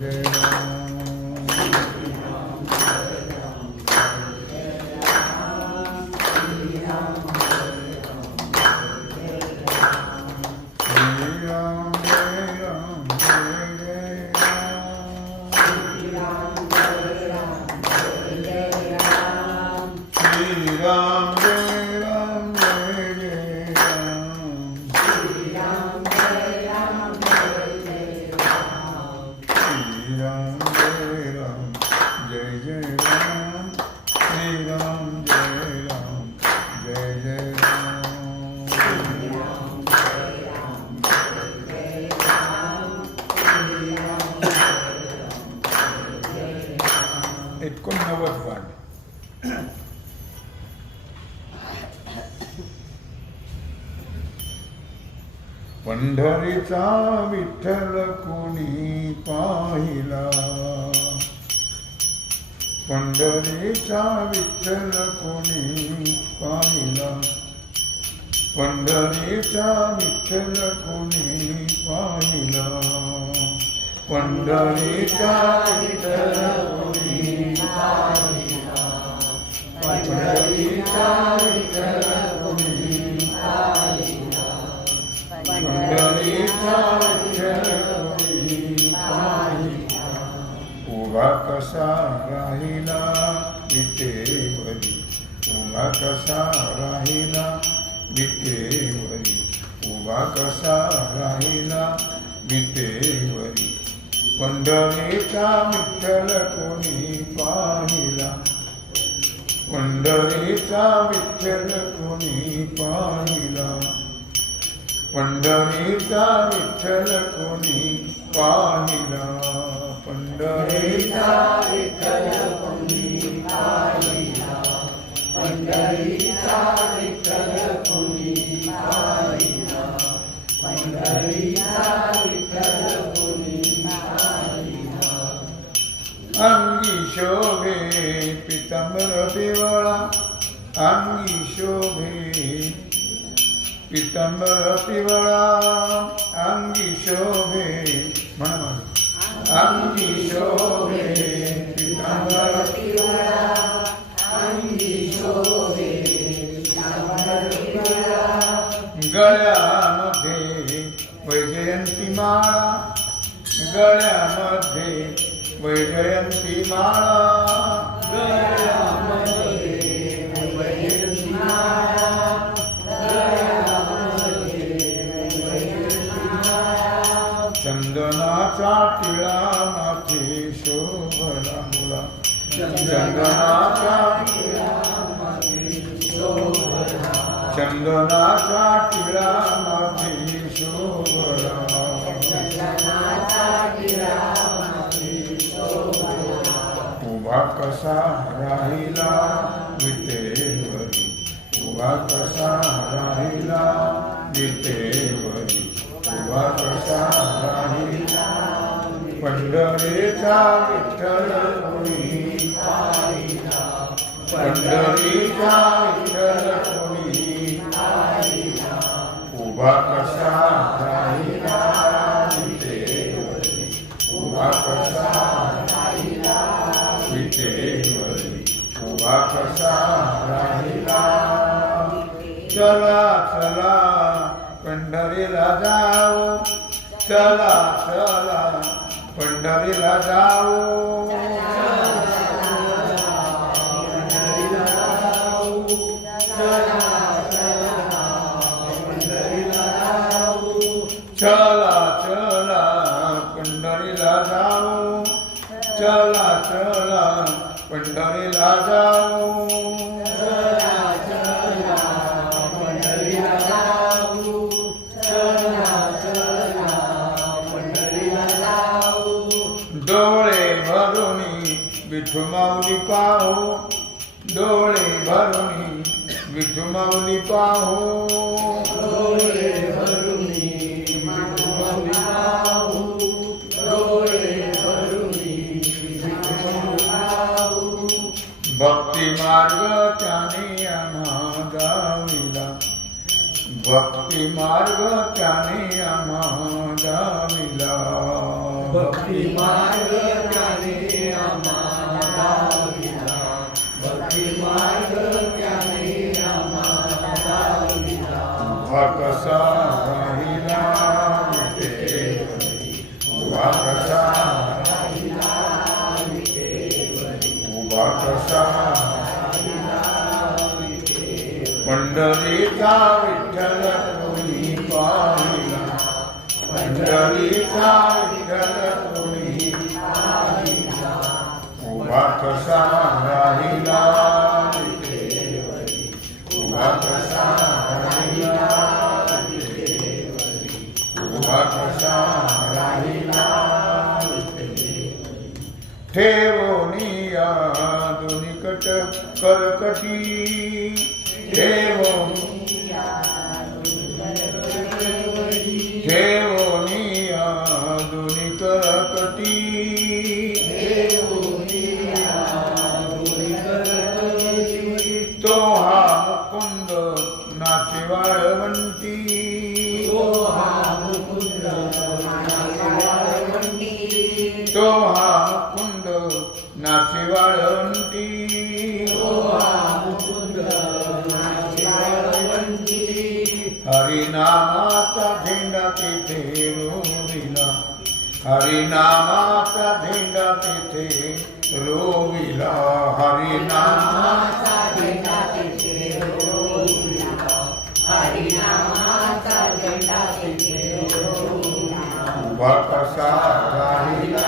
Yeah. जय जय राम एकोणनव्वद पंढरीचा विठ्ठल कोणी पाहिला? पंढरीचा विठ्ठल कोणी पाहिला पंढरीचा विठ्ठल कोणी पाहिला पंढरीचा विठ्ठल कोणी पाहिला पंढरीचा विठ्ठल कोणी पंढरीचा उभा कसा राहिला विटेवरी उभा कसा राहिला विटेवरी उभा कसा राहिला विटेवरी पंढरीचा विठ्ठल कोणी पाहिला पंढरीचा विठ्ठल कोणी पाहिला पंढरीचा विठ्ठल कोणी पाहिला पंढरीचा विठ्ठल कोणी पाहिला पंढरीचा विठ्ठल कोणी पाहिला पंढरीचा विठ्ठल कोणी पाहिला अंगी शोभे पितांबर पिवळा अंगी शोभे पितांबर पिवळा अंगी शोभे म्हणा गळ्यामध्ये वैजयंती माळा गळ्यामध्ये वैजयंती माळा चंदनाचा टिळा माथे शोभला. उभा कसा राहिला विटेवरी. उभा कसा राहिला विटेवरी. उभा कसा राहिला पंढरीचा विठ्ठल पंढरीचा उभा कसा राहिला विटेवरी उभा कसा विटेवरी उभा कसा राहिला चला चला पंढरीला जाऊ. चला चला पंढरीला जाऊ चला चला चला पंढरीला जाऊ. डोळे भरून विठू माऊली पाहू डोळे भरून विठू माऊली पाहू. मार्ग त्याने आम्हाला विला भक्ती मार्ग त्याने आम्हाला विला वाकसा राहिला वाकसा राहिला वाकसा पंढरीचा विठ्ठल कोणी पाहिला? पंढरीचा विठ्ठल ठेवणिया दुनिकट करकटी ठेवणी ठेव सोहा मुकुंद नाचे वाळवंटी हरिनामाचा झेंडा तेथे रोविला हरिनामाचा झेंडा तेथे रोविला हरिनामाचा झेंडा तेथे रोविला हरिनामाचा झेंडा तेथे रोविला भक्ता राहिला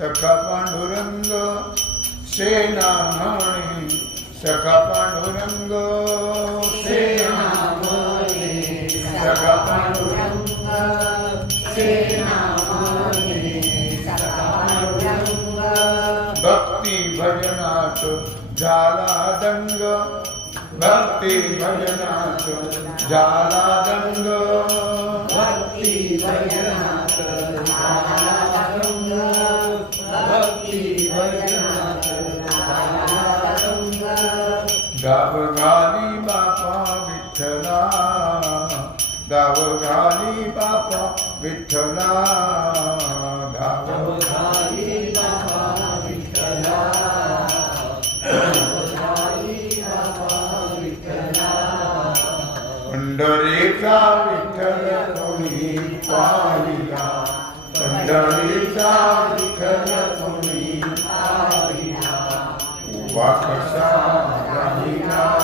సఖా పాండురంగ సేనామణి సఖా పాండురంగ సేనామణి సఖా పాండురంగ సేనామణి సఖా పాండురంగ భక్తి భజనాచ झाला दंग भक्ति भजनाच झाला दंग भक्ति भजनाच झाला विठ्ठला गाव घाली बापा विठ्ठला पंढरीचा विठ्ठल कोणी पाहिला पंढरीचा विठ्ठल कोणी पाहिला उभा कसा राहिला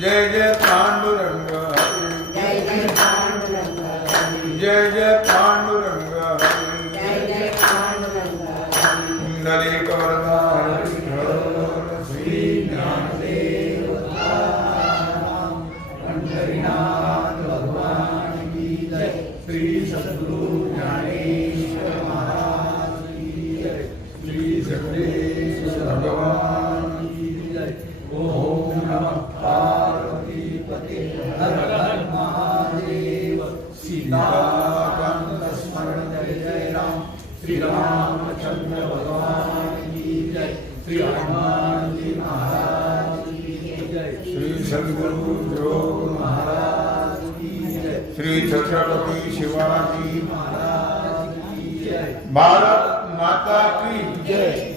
जय जय पांडुरंग श्री सद्गुरु ज्ञानेश्वर महाराज की जय श्री सगुरेश्वर भगवान की जय ओम नमः पार्वती पते हर हर महादेव सीताकांत स्मरण जय जय राम श्री रामचंद्र भगवान की जय श्री हनुमान जी महाराज की जय श्री सद्गुरु की શ્રી છત્રપતિ શિવાજી મહારાજ ભારત માતા કી જય.